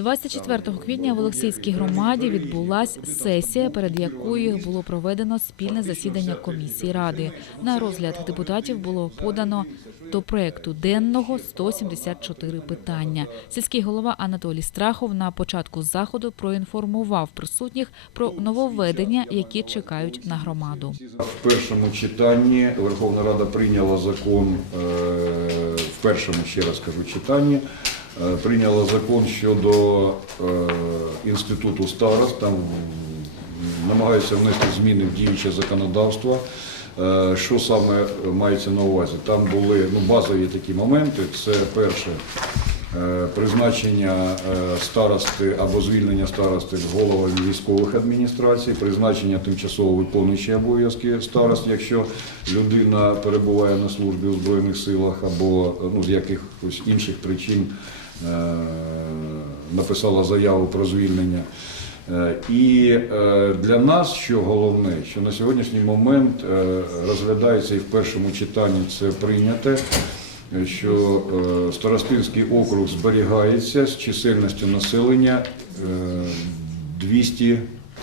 24 квітня в Олексійській громаді відбулась сесія, перед якою було проведено спільне засідання комісії ради. На розгляд депутатів було подано до проекту денного 174 питання. Сільський голова Анатолій Страхов на початку заходу проінформував присутніх про нововведення, які чекають на громаду. В першому читанні Верховна Рада прийняла закон е, в першому ще раз кажу читанні. Е, Прийняла закон щодо е, інституту старост. Там намагаються внести зміни в діюче законодавство. Е, Що саме мається на увазі? Там були ну, базові такі моменти. Це перше призначення е, старости або звільнення старости головами військових адміністрацій, призначення тимчасово виконуючої обов'язки старост, якщо людина перебуває на службі у Збройних силах або ну, з якихось інших причин е, написала заяву про звільнення. Е, І е, для нас, що головне, що на сьогоднішній момент е, розглядається і в першому читанні це прийняте, е, що е, Старостинський округ зберігається з чисельністю населення е, 200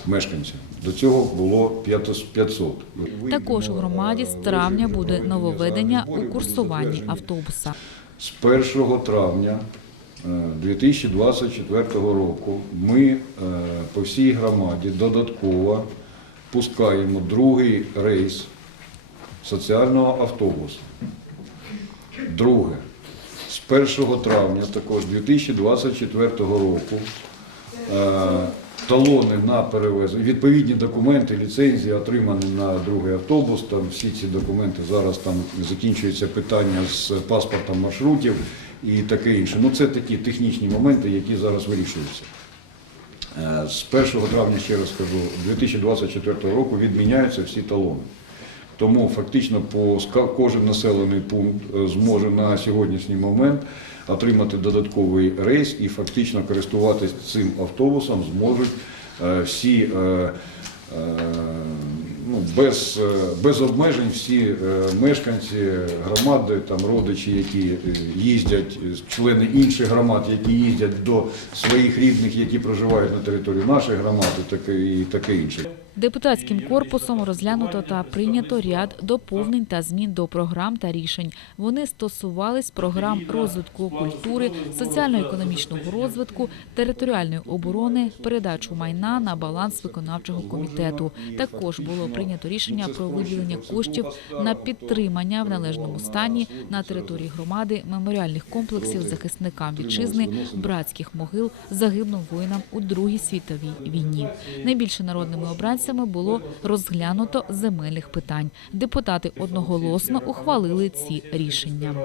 мешканців. До цього було 500. Також у громаді з травня буде нововведення у курсуванні автобуса. З 1 травня е, 2024 року ми е, по всій громаді додатково пускаємо другий рейс соціального автобусу. Друге, з 1 травня також 2024 року е, талони на перевезення, відповідні документи, ліцензії отримані на другий автобус. Там всі ці документи зараз там закінчується питання з паспортом маршрутів і таке інше. Ну це такі технічні моменти, які зараз вирішуються. Е, З 1 травня, ще раз кажу, 2024 року відміняються всі талони. Тому фактично кожен населений пункт е, зможе на сьогоднішній момент отримати додатковий рейс і фактично користуватись цим автобусом зможуть е, всі е, ну, без, е, без обмежень всі е, мешканці громади, там родичі, які е, їздять, члени інших громад, які їздять до своїх рідних, які проживають на території нашої громади, таке і таке інше. Депутатським корпусом розглянуто та прийнято ряд доповнень та змін до програм та рішень. Вони стосувались програм розвитку культури, соціально-економічного розвитку, територіальної оборони, передачу майна на баланс виконавчого комітету. Також було прийнято рішення про виділення коштів на підтримання в належному стані на території громади меморіальних комплексів захисникам вітчизни, братських могил загиблим воїнам у Другій світовій війні. Найбільше народними обранцями було розглянуто земельних питань. Депутати одноголосно ухвалили ці рішення.